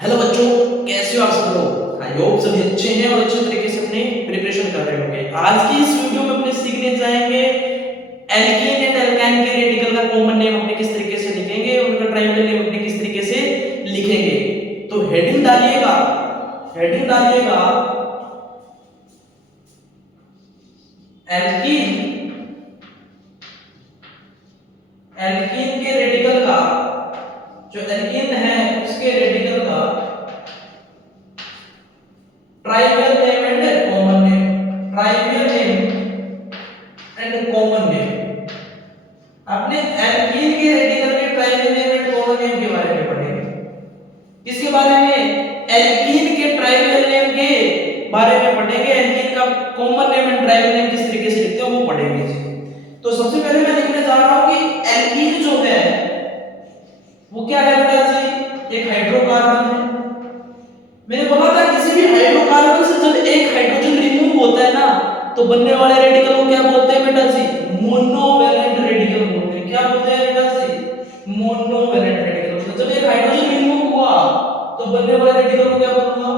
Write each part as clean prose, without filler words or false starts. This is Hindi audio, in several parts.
हेलो बच्चों, कैसे हो आप सब लोग। आई होप सभी अच्छे हैं और अच्छे तरीके से अपने प्रिपरेशन कर रहे होंगे। आज की इस वीडियो में अपने सीखने जाएंगे एल्कीन एंड एल्काइन के रेडिकल का कॉमन नेम अपने किस तरीके से लिखेंगे, उनका ट्राइंगल नेम अपने किस तरीके से लिखेंगे। तो हेडिंग डालिएगा एल्कीन एल्कीन के रेडिकल का, जो एल्कीन है उसके रेडिकल का trivial name and common name. Trivial name and common name. आपने एल्कीन के रेडिकल के trivial name and common name के बारे में पढ़ेंगे। किसके बारे में? एल्कीन के ट्राइवियल नेम के बारे में पढ़ेंगे। एल्कीन का common name and trivial name किस तरीके से लिखते हैं वो पढ़ेंगे। तो सबसे पहले मैं लिखने जा रहा हूं कि एल्कीन जो है वो क्या है बेटा जी? एक हाइड्रोकार्बन है। मैंने बोला था किसी भी हाइड्रोकार्बन से जब एक हाइड्रोजन रिमूव होता है ना तो बनने वाले रेडिकल को क्या बोलते हैं बेटा जी? मोनोवैलेंट रेडिकल बोलते हैं। क्या बोलते हैं बेटा जी? Monovalent radical. जब एक हाइड्रोजन रिमूव हुआ तो बनने वाले रेडिकल को क्या बोलूंगा?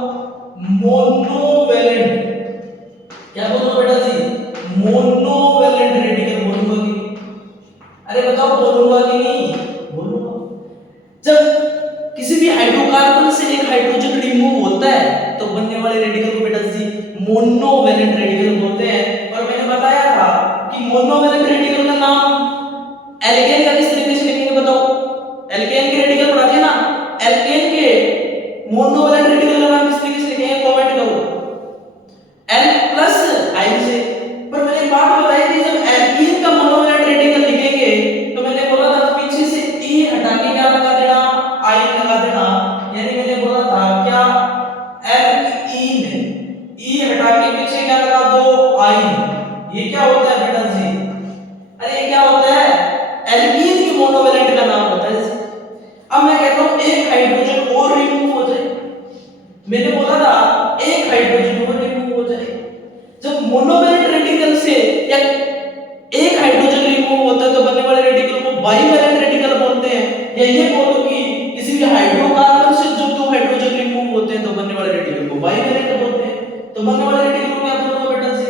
मोनोवैलेंट। क्या बोलूंगा बेटा जी? मोनोवैलेंट रेडिकल बोलूंगा कि? अरे बताओ बोलूंगा कि नहीं? बोलूंगा। जब किसी भी हाइड्रोकार्बन से एक हाइड्रोजन रिमूव होता है तो बनने वाले रेडिकल को बेटा जी मोनोवैलेंट रेडिकल बोलते हैं। और मैंने बताया था कि मोनोवैलेंट रेडिकल का नाम एल्केन का किस तरीके से लिखेंगे बताओ? एल्केन के रेडिकल पढ़ा दिया ना। एल्केन के मोनोवैलेंट रेडिकल का नाम किस तरीके से लिखेंगे? कमेंट करो। एल प्लस आई से। पर मैंने एक बात बताई थी, जब एल्कीन का मोनोवैलेंट रेडिकल लिखेंगे तो मैंने बोला था पीछे से ई हटा के क्या लगा देना? आई लगा देना। यानी मैंने बोला था क्या? एल्कीन, ई हटा के पीछे क्या लगा दो? आई। ये क्या होता है बेटा जी? अरे ये क्या होता है? एल्कीन के मोनोवैलेंट का नाम होता है। अब मैं कहता हूं एक हाइड्रोजन और रिमूव हो जाए। मैंने बोला था एक हाइड्रोजन और रिमूव हो जाए। जब मोनोवैलेंट रेडिकल से या एक हाइड्रोजन रिमूव होता है तो बनने वाले रेडिकल को बाइवैलेंट रेडिकल बोलते हैं। या ये बोलो कि किसी भी हाइड्रोकार्बन से जब दो हाइड्रोजन रिमूव होते हैं तो बनने वाले रेडिकल को बाइवैलेंट बोलते हैं। तो बनने वाले रेडिकल को क्या बोलूंगा बेटा जी?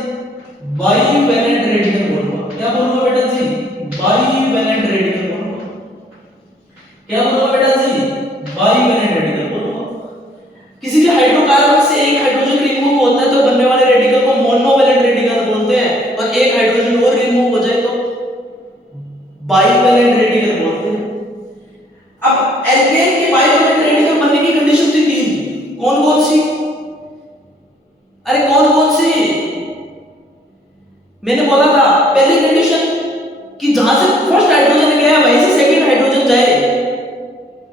बाइवैलेंट रेडिकल बोलूंगा। क्या बोलूंगा बेटा जी? बाइवैलेंट रेडिकल बोलूंगा। क्या बोलूंगा बेटा जी? बाइवैलेंट रेडिकल बोलूंगा। किसी भी हाइड्रोकार्बन से एक हाइड्रोजन रिमूव होता है तो बनने वाले रेडिकल को मोनोवैलेंट रेडिकल बोलते हैं। और एक हाइड्रोजन और रिमूव हो जाए तो बाइवैलेंट रेडिकल बोलते हैं। अब एल्केन के बाइवैलेंट रेडिकल बनने की कंडीशन थी तीन। कौन कौन सी? अरे कौन कौन सी? मैंने बोला था पहली कंडीशन कि जहां से फर्स्ट हाइड्रोजन गया वहीं से सेकंड हाइड्रोजन जाए,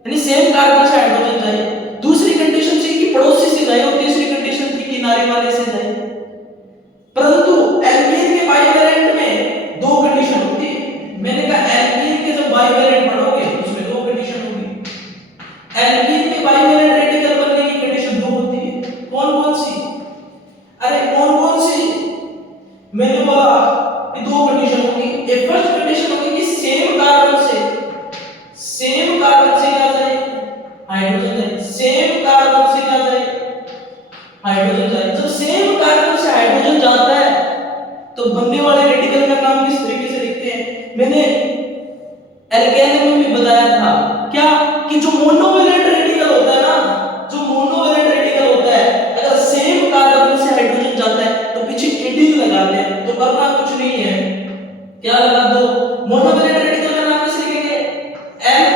यानी सेम कार्बन से हाइड्रोजन जाए। दूसरी कंडीशन थी कि पड़ोसी से जाए और तीसरी कंडीशन थी किनारे वाले से जाए। परंतु एल्कीन के बाइवैलेंट में दो कंडीशन होती है। मैंने कहा एल्कीन के जब बाइवैलेंट पढ़ोगे उसमें दो कंडीशन होगी। एल्कीन के बाइवैलेंट रेडिकल बनने की कंडीशन दो होती है। कौन कौन सी? अरे कौन कौन सी? मैंने बोला कि दो कंडीशन होगी। एक फर्स्ट कंडीशन होगी कि सेम कार्बन से क्या जाए? हाइड्रोजन जाए। सेम कार्बन से क्या जाए? हाइड्रोजन जाए। जब सेम कार्बन से हाइड्रोजन जाता है तो बनने वाले रेडिकल का नाम किस तरीके से लिखते हैं? मैंने एल्केन में भी बताया था क्या कि जो मोनोवैलेंट रेडिकल होता है ना, जो मोनोवैलेंट रेडिकल होता है, अगर सेम कार्बन से हाइड्रोजन जाता है तो पीछे एडिल लगाते हैं। तो करना कुछ नहीं है, क्या लगा दो? मोनोवैलेंट रेडिकल का नाम कैसे लिखेंगे? एल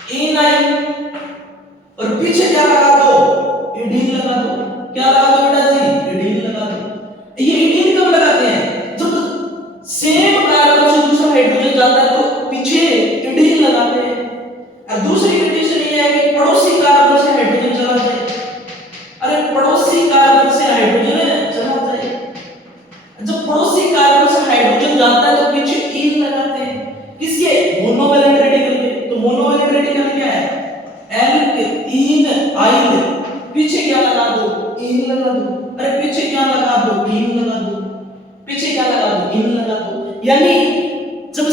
E9 और पीछे क्या लगा दो? एडीन लगा दो। क्या लगा दो बेटा जी? एडीन लगा दो। ये एडीन कब लगाते हैं? जब सेम कार्बन से दूसरा हाइड्रोजन जाता है तो पीछे एडीन लगाते हैं। और दूसरी कंडीशन ये है कि पड़ोसी कार्बन से हाइड्रोजन चला जाए। अरे पड़ोसी कार्बन से हाइड्रोजन चला जाए। जब पड़ोसी कार्बन से हाइड्रोजन जाता है तो पीछे ईन लगाते हैं। किसके? मोनोवैलेंट रेडिकल के। तो मोनोवैलेंट रेडिकल क्या है? एल्कीन आइन। पीछे क्या लगा दो? इन लगा दो। अरे पीछे क्या लगा दो? इन लगा दो। पीछे क्या लगा दो? इन लगा दो। यानी जब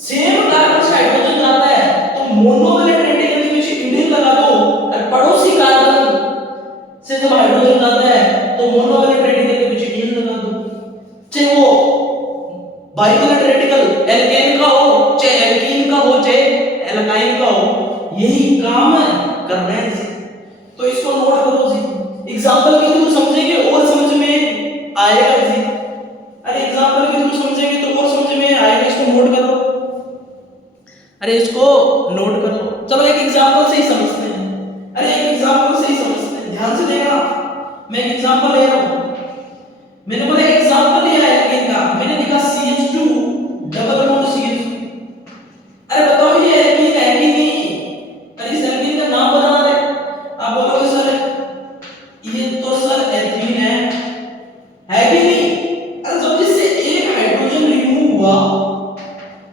सेम कार्बन से हाइड्रोजन जाता है तो मोनोवैलेंट रेडिकल के पीछे इन बाइवेलेंट रेडिकल एल्केन का हो चाहे एल्कीन का हो चाहे एल्काइन का हो, यही काम कर रहे हैं। तो इसको नोट करो जी, एग्जांपल के थ्रू समझेंगे और समझ में आएगा जी। अरे एग्जांपल के थ्रू समझेंगे तो और समझ में आएगा, इसको नोट करो। अरे इसको नोट कर लो। चलो एक एग्जांपल से ही समझते हैं। अरे एक एग्जांपल से ही समझते हैं, ध्यान से देखना। मैं एक एग्जांपल ले रहा हूं। मैंने बोला एग्जांपल लिया है एल्केन का, मैंने लिखा CH2 डबल बॉन्ड CH2। अरे बताओ ये एल्कीन है कि नहीं? अरे इस एल्कीन का नाम बताना है। आप बोलोगे सर ये तो सर एथीन है कि नहीं? अरे जब इससे एक हाइड्रोजन रिमूव हुआ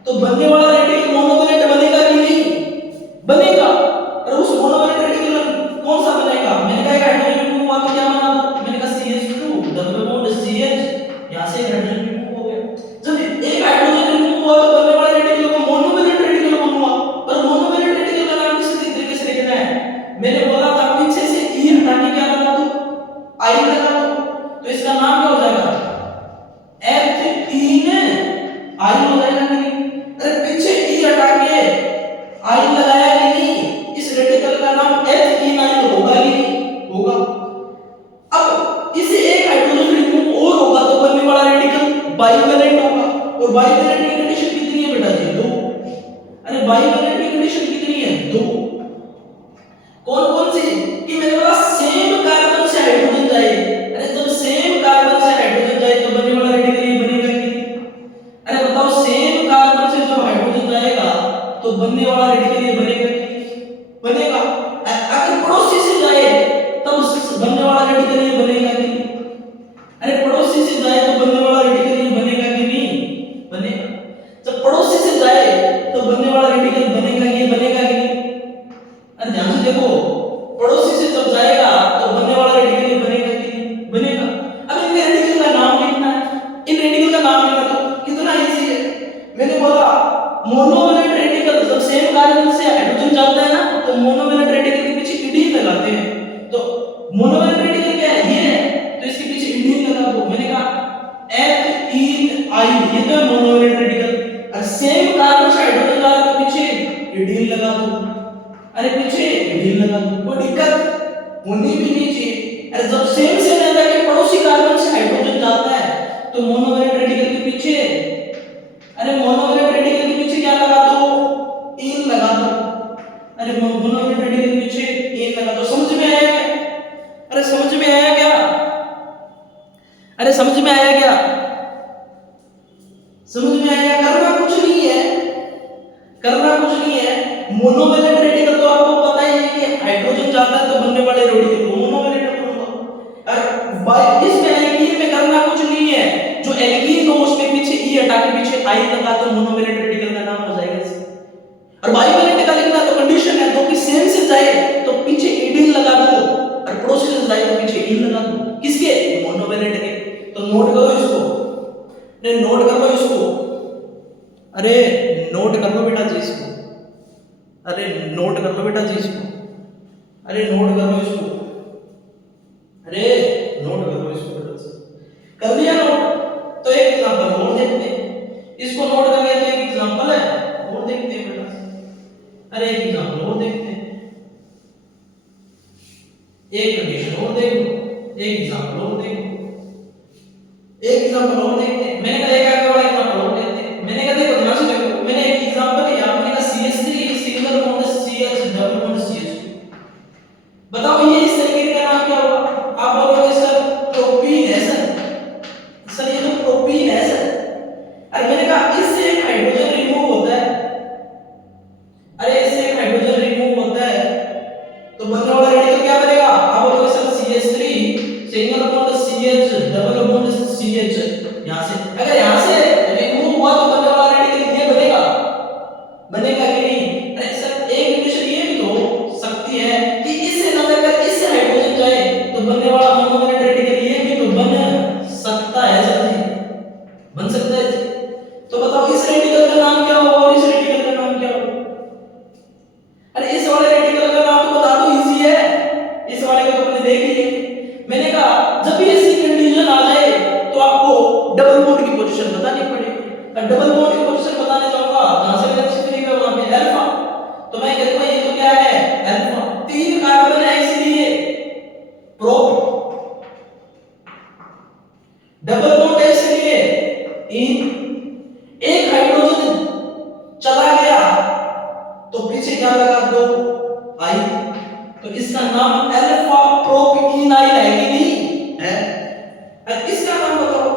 तो बनने वाला रेडिकल मोनोवैलेंट बनेगा कि नहीं? बनेगा। और उस मोनोवैलेंट रेडिकल कौन सा बनेगा? मैंने कहा एक हाइड्रोजन रिमूव हुआ तो क्या बना? मैंने कहा CH2 डबल बॉन्ड CH, यहां से हाइड्रोजन रिमूव हो गया। जब एक हाइड्रोजन रिमूव हुआ तो बनने वाले रेडिकल को मोनोवैलेंट रेडिकल बनूंगा। और मोनोवैलेंट रेडिकल का नाम किस तरीके से लिखना है? मैंने बोला था पीछे से ई हटा के क्या लगा दो? आई लगा दो। तो इसका नाम क्या हो जाएगा? एथीन आई हो जाएगा कि नहीं? अरे पीछे ई हटा के आई लगाया कि नहीं? इस रेडिकल का नाम एथीन आई होगा कि नहीं? होगा। अब इसे एक हाइड्रोजन रिमूव और होगा तो बनने वाला रेडिकल बाइवेलेंट होगा। और बाइवेलेंट की कंडीशन कितनी है बेटा जी? 2। अरे बाइवेलेंट की कंडीशन कितनी है? 2। कौन कौन सी? कि मैंने बोला सेम कार्बन से हाइड्रोजन जाए। अरे जब सेम कार्बन से हाइड्रोजन जाए तो बनने वाला रेडिकल ये बनेगा कि नहीं? अरे बताओ सेम कार्बन से जब हाइड्रोजन जाएगा तो बनने वाला रेडिकल ये बनेगा कि नहीं? बनेगा। अगर पड़ोसी से जाए तब बनने वाला रेडिकल ये बनेगा कि नहीं? अरे पड़ोसी से जाए तो बनने वाला रेडिकल ये बनेगा कि नहीं? बनेगा। जब पड़ोसी से जाए तो बनने वाला रेडिकल बनेगा कि ये बनेगा कि नहीं? अरे ध्यान से देखो, पड़ोसी से जब जाएगा तो बनने वाला रेडिकल ये बनेगा कि नहीं? बनेगा। अब इन रेडिकल का नाम लिखना है। इन रेडिकल का नाम लिखना तो कितना इजी है। मैंने बोला मोनोवैलेंट रेडिकल जब सेम कार्बन से हाइड्रोजन जाता है ना तो मोनोवैलेंट रेडिकल के पीछे इडीन लगाते हैं। तो मोनोवैलेंट रेडिकल क्या है? ये है, तो इसके पीछे इडीन लगा दो। मैंने कहा एथीन आई, ये तो है मोनोवैलेंट रेडिकल। और सेम कार्बन से हाइड्रोजन जा रहा है तो पीछे इडीन लगा दो। अरे पीछे इडीन लगा दो, कोई दिक्कत होनी भी नहीं चाहिए। अरे जब सेम से रहता है कि पड़ोसी कार्बन से हाइड्रोजन जाता है तो मोनोवैलेंट रेडिकल के पीछे, अरे मोनोवैलेंट रेडिकल के पीछे क्या लगा दो? इन लगा दो। अरे मोनोवैलेंट रेडिकल के पीछे इन लगा दो। समझ में आया क्या? अरे समझ में आया क्या? अरे समझ में आया क्या? समझ में आया? करना कुछ नहीं है, करना कुछ नहीं है। मोनोवैलेंट रेडिकल तो आपको पता ही है कि हाइड्रोजन जाता है तो बनने वाले रेडिकल को मोनोवैलेंट बोलूंगा। और बाय इसमें एल्कीन में करना कुछ नहीं है, जो एल्कीन हो उसके पीछे ई हटा के पीछे आई लगा तो मोनोवैलेंट रेडिकल का नाम हो जाएगा। और बाइवेलेंट का लिखना तो कंडीशन है, तो कि सेम से जाए तो पीछे इडीन लगा दो और पड़ोसी से जाए तो पीछे इन लगा दो। किसके? मोनोवैलेंट के। तो नोट करो इसको। अरे नोट कर लो इसको। अरे नोट कर लो बेटा जी इसको। अरे नोट कर लो बेटा जी इसको। अरे नोट कर लो इसको। अरे नोट कर लो इसको बेटा जी। कर दिया नोट? तो एक एग्जांपल और देखते हैं। इसको नोट कर लिया तो एक एग्जांपल है और देखते हैं बेटा। अरे एक एग्जांपल और देखते हैं, एक कंडीशन और देख लो, एक एग्जांपल और देख लो, एक एग्जांपल और देखते हैं। मैंने कहा एक आगे वाला एग्जांपल और देखते हैं। मैंने कहा देखो ध्यान से देखो, मैंने एक एग्जांपल लिया, मैंने कहा CH3 single bond CH double bond CH2। बताओ ये इस तरीके का नाम क्या होगा? आप बोलोगे सर प्रोपीन है सर ये तो प्रोपीन है सर। अरे मैंने कहा इससे एक हाइड्रोजन रिमूव होता है। अरे इससे एक हाइड्रोजन रिमूव होता है तो बनने वाला रेडिकल क्या बनेगा? आप बोलोगे sir CH3 single bond CH double bond CH। यहां से अगर डबल बॉन्ड की पोजीशन बताने जाऊंगा, जहां से वैलेंसी फ्री है वहां पे अल्फा, तो मैं कहूंगा ये तो क्या है अल्फा। 3 कार्बन है इसलिए प्रोप, डबल बॉन्ड है इसलिए इन, एक हाइड्रोजन चला गया तो पीछे क्या लगा दो आई, तो इसका नाम अल्फा प्रोपीनाइल है कि नहीं है। अब इसका नाम बताओ,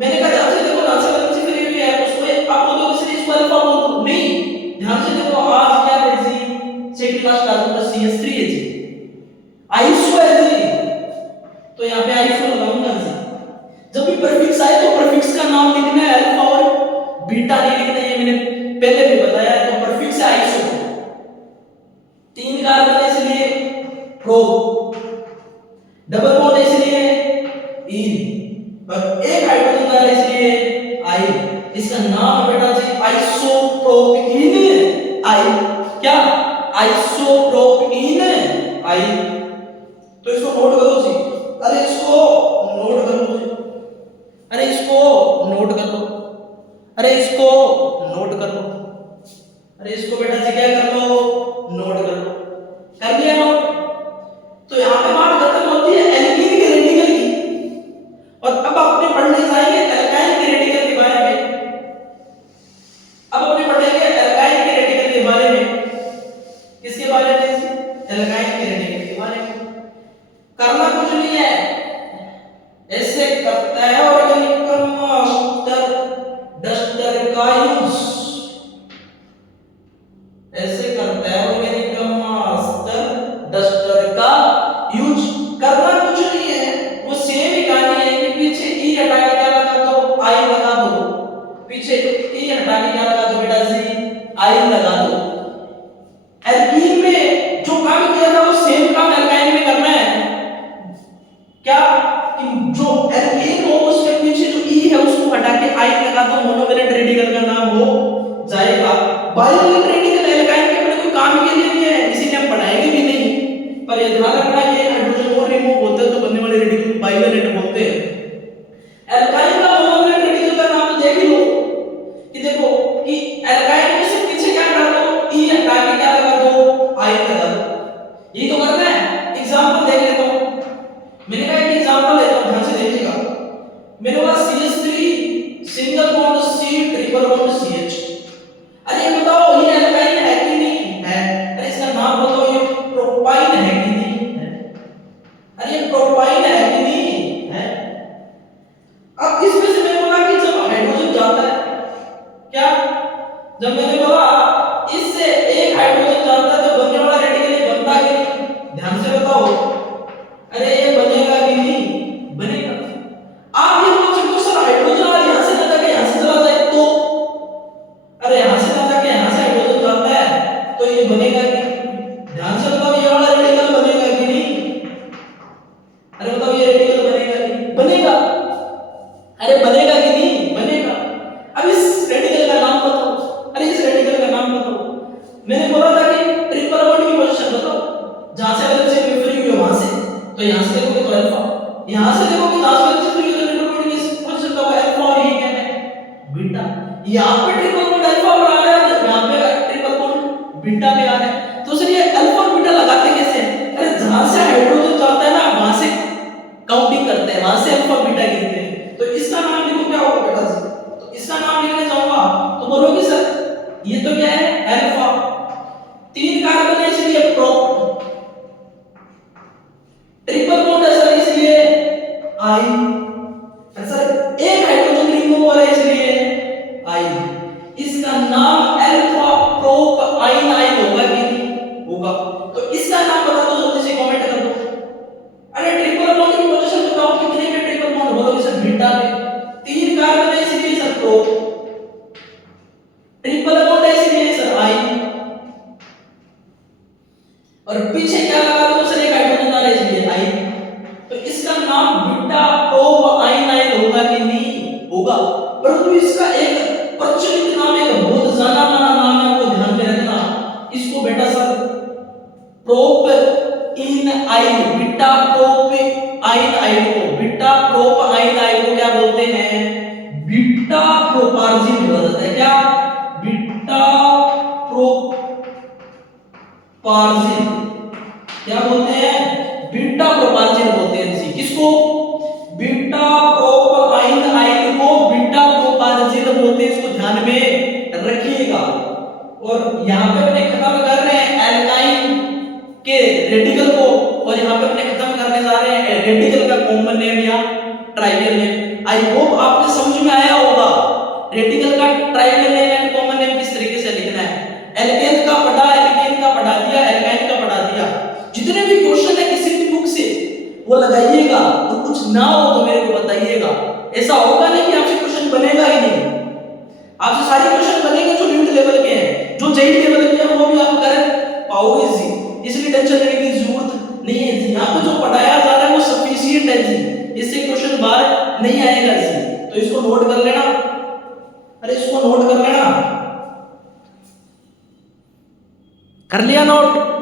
मैंने कहा ध्यान से देखो, ध्यान से वैलेंसी फ्री हुई है उसको आप बोलो इसलिए इसको अल्फा बोलो नहीं, ध्यान से देखो आज क्या है जी, सेकंड क्लास कार्बन का CH3 है जी, आइसो है जी, तो यहां पे आइसो लगाऊंगा जी। जब भी प्रीफिक्स आए तो प्रीफिक्स का नाम लिखना है, अल्फा और बीटा नहीं लिखना है, ये मैंने पहले भी बताया है। तो प्रीफिक्स है आइसो, 3 कार्बन है इसलिए प्रो, डबल बॉन्ड है इसलिए इन, और एक हाइड्रोजन डाला इसलिए आई, इसका नाम है बेटा जी आइसोप्रोपीन आई, क्या आइसोप्रोपीन आई, तो इसको नोट करो जी, अरे इसको नोट करो जी, अरे इसको नोट कर लो, अरे इसको नोट कर लो, अरे इसको बेटा जी क्या कर लो नोट कर लो, कर लिया नोट। तो यहां पे बात खत्म होती है एल्कीन के रेडिकल की, और अब अपने पढ़ने जाएंगे एल्काइल के रेडिकल के बारे में, अब अपने पढ़ेंगे एल्काइल के रेडिकल के बारे में, किसके बारे में, एल्काइल के रेडिकल के बारे में। करना कुछ नहीं है, ऐसे करता है ऑर्गेनिक मास्टर डस्टर का यूज, ऐसे करता है ऑर्गेनिक मास्टर डस्टर का यूज, करना कुछ नहीं है, वो सेम ही कहानी है कि पीछे ई हटा के क्या लगा दो आई लगा दो, पीछे ई हटा के क्या लगा दो बेटा जी आई लगा दो। एल्कीन में जो काम किया था वो सेम काम एल्काइन में करना है, क्या कि जो एल्कीन हो उसके पीछे जो ई है उसको हटा के आई लगा दो, मोनोवैलेंट रेडिकल का नाम हो जाएगा। बाइवैलेंट रेडिकल एल्काइन के अपने कोई काम के लिए नहीं है, इसीलिए हम पढ़ाएंगे भी नहीं, पर ये ध्यान रखना ये हाइड्रोजन और रिमूव होते हैं तो बनने वाले रेडिकल बाइवैलेंट बोलते हैं। एल्काइन का मोनोवैलेंट रेडिकल का नाम तो देख लो कि देखो कि एल्काइन में से पीछे क्या हटा दो ई हटा के क्या लगा दो आई लगा दो, ये तो करना है। एग्जांपल देख लेता हूं, मैंने कहा एक एग्जांपल लेता हूं, ध्यान से देखिएगा, मेरे पास CH3 single bond C triple bond CH, अरे ये बताओ ये एल्काइन है कि नहीं है, अरे इसका नाम बताओ ये प्रोपाइन है कि नहीं है, अरे ये प्रोपाइन है कि नहीं है। अब इसमें से मैंने बोला कि जब हाइड्रोजन जाता है, क्या जब मैंने बोला इससे एक हाइड्रोजन जाता है तो बनने वाला रेडिकल ये बनता है कि नहीं, ध्यान से बताओ, अरे ये बनेगा कि नहीं बनेगा। आप ये बोल सकते हो सर हाइड्रोजन और यहां से ना जाके यहां से चला जाए तो, अरे यहां से ना जाके यहां से हाइड्रोजन जाता है तो ये बनेगा कि, ध्यान से बताओ ये वाला रेडिकल बनेगा कि नहीं, अरे बताओ ये रेडिकल बनेगा कि नहीं बनेगा, अरे बनेगा कि नहीं बनेगा। अब इस रेडिकल का नाम बताओ, अरे इस रेडिकल का नाम बताओ, मैंने बोला था कि ट्रिपल बॉन्ड की पोजीशन बताओ, जहां से वैलेंसी फ्री हुई है वहां से, तो यहां से देखोगे तो अल्फा, यहां से देखोगे तो वैलेंसी फ्री हुई है ट्रिपल बॉन्ड की पोजीशन तो अल्फा और ये क्या है बीटा, यहां पे ट्रिपल बॉन्ड अल्फा पर आ रहा है, यहां पे ट्रिपल बॉन्ड बीटा पे आ रहा है, तो सर ये अल्फा और बीटा लगाते कैसे हैं, अरे जहां से हाइड्रोजन जाता है ना वहां से काउंटिंग करते हैं, वहां से अल्फा बीटा गिनते हैं, तो इसका नाम लिखो क्या होगा बेटा जी, तो इसका नाम लिखने जाऊंगा तो बोलोगे सर ये तो क्या है अल्फा, 3 कार्बन है इसलिए प्रो, ट्रिपल बॉन्ड है सर इसलिए आई, सर एक हाइड्रोजन रिमूव है इसलिए आई, इसका नाम अल्फा प्रोप आइनाइल होगा कि नहीं होगा, तो इसका नाम बता दो जल्दी से कमेंट कर दो। अरे ट्रिपल बॉन्ड की पोजीशन बताओ कितने पे ट्रिपल बॉन्ड, बोलोगे सर बीटा पे, 3 कार्बन है इसलिए सर प्रो, ट्रिपल बॉन्ड है इसलिए सर आई, और पीछे क्या लगा दो सर एक हाइड्रोजन डाला इसलिए आई, तो इसका नाम बीटा प्रोप आइनाइल होगा कि नहीं होगा। परंतु इसका एक प्रचलित नाम है, बहुत जाना माना नाम है, वो ध्यान में रखना, इसको बेटा सर प्रोप इन आइल, बीटा प्रोप आइन आइल को, बीटा प्रोप आइन आइल को क्या बोलते हैं बीटा प्रोपार्जिन बोला जाता है। क्या? बीटा प्रोपार्जिन। क्या बोलते हैं? बीटा प्रोपार्जिन बोलते हैं इसी। किसको? बीटा प्रोपाइन आयन को बीटा प्रोपार्जिन बोलते हैं। इसको ध्यान में रखिएगा। और यहाँ पे अपने खत्म कर रहे हैं एल्काइन के रेडिकल को, और यहाँ पे अपने खत्म करने जा रहे हैं रेडिकल का कॉमन नेम या ट्राइवियल नेम। आई होप आपके समझ में आया होगा रेडिकल का trivial name and common name किस तरीके से लिखना है। एल्केन का पढ़ा, एल्केन का पढ़ा दिया, एल्काइन का पढ़ा दिया। जितने भी क्वेश्चन है किसी भी बुक से वो लगाइएगा, और कुछ ना हो तो मेरे को बताइएगा। ऐसा होगा नहीं कि आपसे क्वेश्चन बनेगा ही नहीं, आपसे सारे क्वेश्चन बनेंगे जो नीट लेवल के हैं, जो जेई लेवल के हैं वो भी आप कर पाओगे जी। इसलिए टेंशन लेने की जरूरत नहीं है जी। यहाँ पे जो पढ़ाया जा रहा है वो सफिशिएंट है जी, इससे क्वेश्चन बाहर नहीं आएगा जी। तो इसको नोट कर लेना, अरे इसको नोट कर लेना। कर लिया नोट?